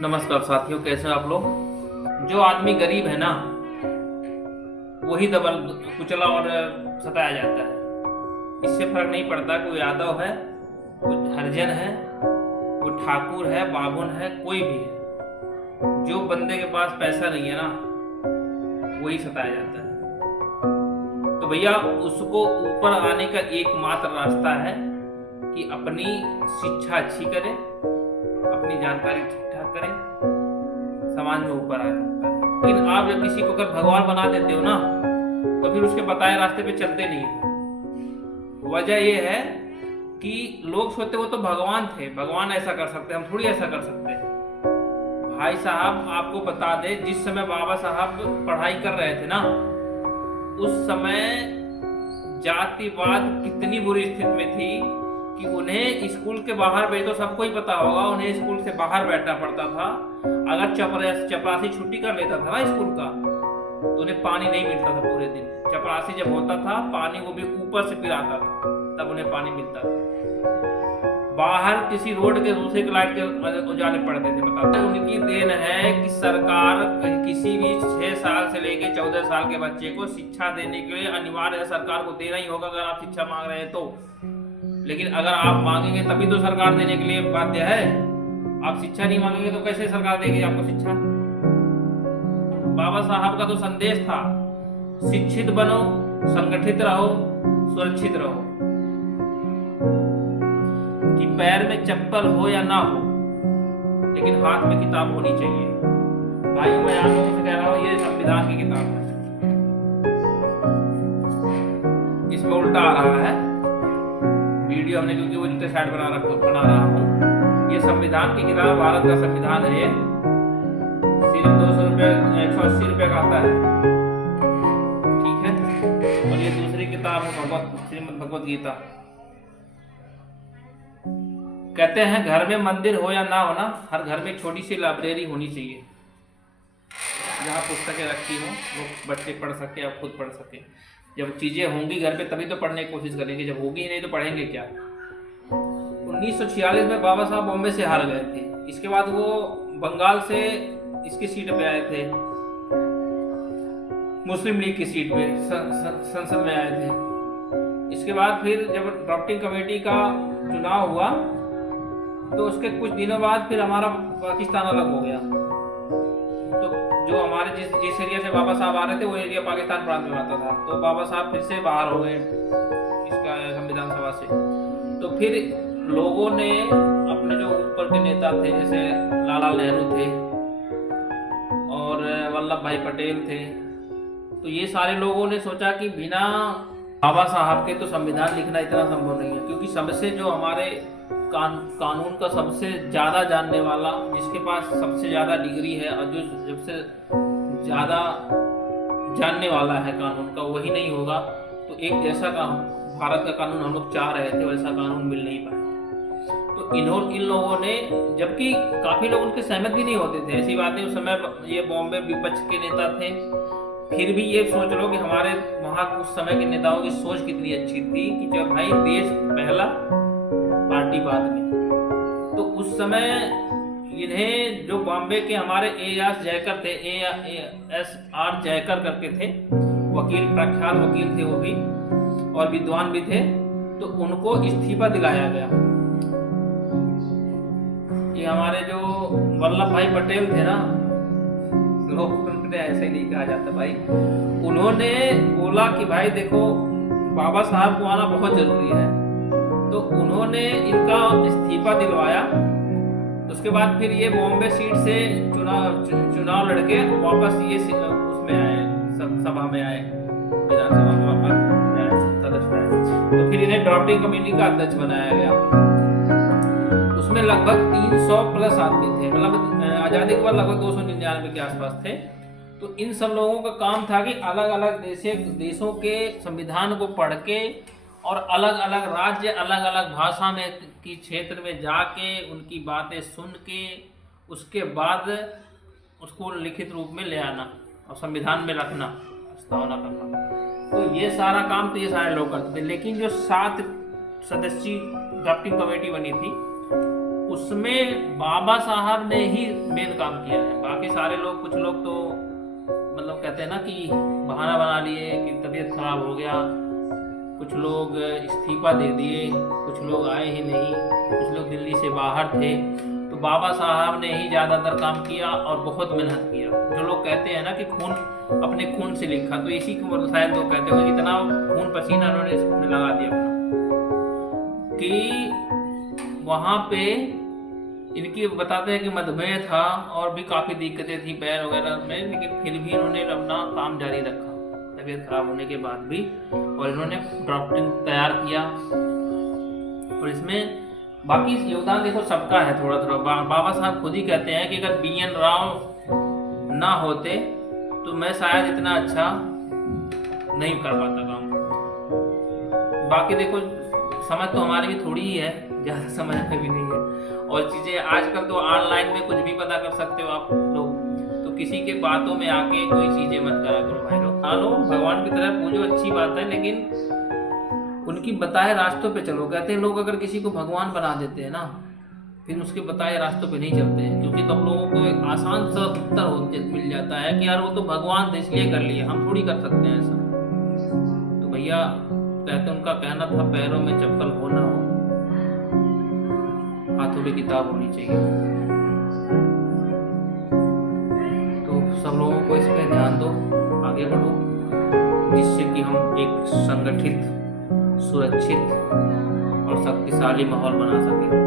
नमस्कार साथियों, कैसे हो आप लोग। जो आदमी गरीब है ना, वही दबल कुचला और सताया जाता है। इससे फर्क नहीं पड़ता कोई यादव है, कोई हरिजन है, कोई ठाकुर है, बाबुन है, कोई भी है। जो बंदे के पास पैसा नहीं है ना, वही सताया जाता है। तो भैया, उसको ऊपर आने का एकमात्र रास्ता है कि अपनी शिक्षा अच्छी करे, अपनी जानकारी ठीक ठाक करें, समाज में ऊपर आ सकता है। लेकिन आप जब किसी को अगर भगवान बना देते हो ना, तो फिर उसके बताए रास्ते पे चलते नहीं हो। वजह यह है कि लोग सोचते वो तो भगवान थे, भगवान ऐसा कर सकते हैं, हम थोड़ी ऐसा कर सकते हैं। भाई साहब, आपको बता दे, जिस समय बाबा साहब पढ़ाई कर रहे थे ना, उस समय जातिवाद कितनी बुरी स्थिति में थी कि उन्हें स्कूल के बाहर भेज, तो सबको ही पता होगा, उन्हें स्कूल से बाहर बैठना पड़ता था। अगर चपरासी छुट्टी कर लेता था ना स्कूल का, तो उन्हें पानी नहीं मिलता था पूरे दिन। चपरासी जब होता था, पानी वो भी ऊपर से फिर आता था, तब उन्हें पानी मिलता था। बाहर किसी रोड के दूसरे के लाइट के उजाले पड़ते थे। बताते उनकी देन है कि सरकार किसी भी 6 साल से लेके 14 साल के बच्चे को शिक्षा देने के लिए अनिवार्य है, सरकार को देना ही होगा अगर आप शिक्षा मांग रहे हैं तो। लेकिन अगर आप मांगेंगे तभी तो सरकार देने के लिए बाध्य है। आप शिक्षा नहीं मांगेंगे तो कैसे सरकार देगी आपको शिक्षा। बाबा साहब का तो संदेश था, शिक्षित बनो, संगठित रहो, सुरक्षित रहो। कि पैर में चप्पल हो या ना हो, लेकिन हाथ में किताब होनी चाहिए। भाइयों, मैं आप लोगों से कह रहा हूं, ये संविधान की किताब है। इसमें उल्टा आ रहा है वीडियो, हमने क्योंकि उल्टे साइड बना रहा हूँ। ये संविधान की किताब, भारत का संविधान है। ये सिर्फ 200 रुपये, 180 रुपये का आता है, ठीक है। और ये दूसरी किताब है, श्रीमद् भगवत गीता। कहते हैं घर में मंदिर हो या ना हो ना, हर घर में छोटी सी लाइब्रेरी होनी चाहिए, जहाँ पुस्तकें रखी हो, लोग बच्चे पढ़ सके या खुद पढ़ सके। जब चीजें होंगी घर पे तभी तो पढ़ने की कोशिश करेंगे, जब होगी ही नहीं तो पढ़ेंगे क्या। 1946 में बाबा साहब बॉम्बे से हार गए थे। इसके बाद वो बंगाल से इसकी सीट पे आए थे, मुस्लिम लीग की सीट पे संसद में आए थे। इसके बाद फिर जब ड्राफ्टिंग कमेटी का चुनाव हुआ, तो उसके कुछ दिनों बाद फिर हमारा पाकिस्तान अलग हो गया। तो जो हमारे जिस एरिया से बाबा साहब आ रहे थे, वो एरिया पाकिस्तान प्रांत में आता था। तो बाबा साहब फिर से बाहर हो गए इसका संविधान सभा से। तो फिर लोगों ने अपने जो ऊपर के नेता थे, जैसे लाला नेहरू थे और वल्लभ भाई पटेल थे, तो ये सारे लोगों ने सोचा कि बिना बाबा साहब के तो संविधान लिखना इतना संभव नहीं है। क्योंकि सबसे जो हमारे कानून का सबसे ज्यादा जानने वाला, जिसके पास सबसे ज्यादा डिग्री है और जो सबसे ज्यादा जानने वाला है कानून का, वही नहीं होगा तो एक जैसा भारत का कानून हम लोग चाह रहे थे, वैसा कानून मिल नहीं पाया। तो इन लोगों ने, जबकि काफी लोग उनके सहमत भी नहीं होते थे, ऐसी बात नहीं। उस समय ये बॉम्बे विपक्ष के नेता थे, फिर भी ये सोच लो कि हमारे वहां उस समय के नेताओं की सोच कितनी अच्छी थी कि जब भाई देश पहला पार्टी बाद में। तो उस समय इन्हें जो बॉम्बे के हमारे AS जयकर थे, ASR जयकर करके थे, वकील, प्रख्यात वकील थे वो भी और विद्वान भी थे, तो उनको इस्तीफा दिलाया गया। ये हमारे जो वल्लभ भाई पटेल थे ना, लोग उन्हें ऐसे ही नहीं कहा जाता भाई, उन्होंने बोला कि भाई देखो, बाबा साहब को आना बहुत जरूरी है। तो उन्होंने इनका इस्तीफा दिलवाया। उसके बाद फिर ये बॉम्बे सीट से चुनाव लड़के वापस ये उसमें आए, सभा में आए, विधानसभा में सदस्य आए। तो फिर इन्हें ड्राफ्टिंग कमेटी का अध्यक्ष बनाया गया। उसमें लगभग 300 प्लस आदमी थे, मतलब आजादी के बाद लगभग 299 के आसपास थे। तो इन सब लोगों का काम था कि अलग अलग देशों के संविधान को पढ़ के और अलग अलग राज्य, अलग अलग भाषा में की क्षेत्र में जाके उनकी बातें सुन के उसके बाद उसको लिखित रूप में ले आना और संविधान में रखना, प्रस्तावना करना। तो ये सारा काम तो ये सारे लोग करते थे। लेकिन जो 7 सदस्यीय ड्राफ्टिंग कमेटी बनी थी, उसमें बाबा साहब ने ही मेन काम किया है। बाकी सारे लोग, कुछ लोग तो मतलब कहते हैं ना कि बहाना बना लिए कि तबीयत खराब हो गया, कुछ लोग इस्तीफा दे दिए, कुछ लोग आए ही नहीं, कुछ लोग दिल्ली से बाहर थे। तो बाबा साहब ने ही ज़्यादातर काम किया और बहुत मेहनत किया। जो लोग कहते हैं ना कि खून अपने खून से लिखा, तो इसी को शायद लोग कहते होंगे, इतना खून पसीना उन्होंने इसमें लगा दिया अपना कि वहाँ पे इनकी बताते हैं कि मधुमेह था और भी काफ़ी दिक्कतें थी पैर वगैरह में, लेकिन फिर भी इन्होंने अपना काम जारी रखा तबीयत खराब होने के बाद भी, और इन्होंने ड्राफ्टिंग तैयार किया। और इसमें बाकी योगदान देखो सबका है थोड़ा थोड़ा। बाबा साहब खुद ही कहते हैं कि अगर BN राव ना होते तो मैं शायद इतना अच्छा नहीं कर पाता काम। बाकी देखो समझ तो हमारी भी थोड़ी ही है, ज़्यादा समझ में भी नहीं है, और चीज़ें आजकल तो ऑनलाइन में कुछ भी पता कर सकते हो आप लोग, तो किसी के बातों में आके कोई चीज़ें मत करा करो भाई लोग। लो भगवान की तरह पूजो, अच्छी बात है, लेकिन उनकी बताए रास्तों पे चलो। कहते हैं लोग अगर किसी को भगवान बना देते हैं ना, फिर उसके बताए रास्तों पे नहीं चलते हैं, क्योंकि तब लोगों को एक आसान सा उत्तर मिल जाता है कि यार वो तो भगवान थे इसलिए कर लिया, हम थोड़ी कर सकते हैं ऐसा। तो भैया कहते उनका कहना था, पैरों में चप्पल हो ना हो, हाथों में किताब होनी चाहिए। तो सब लोगों को इस पे ध्यान दो, आगे बढ़ो, जिससे कि हम एक संगठित, सुरक्षित और शक्तिशाली माहौल बना सकें।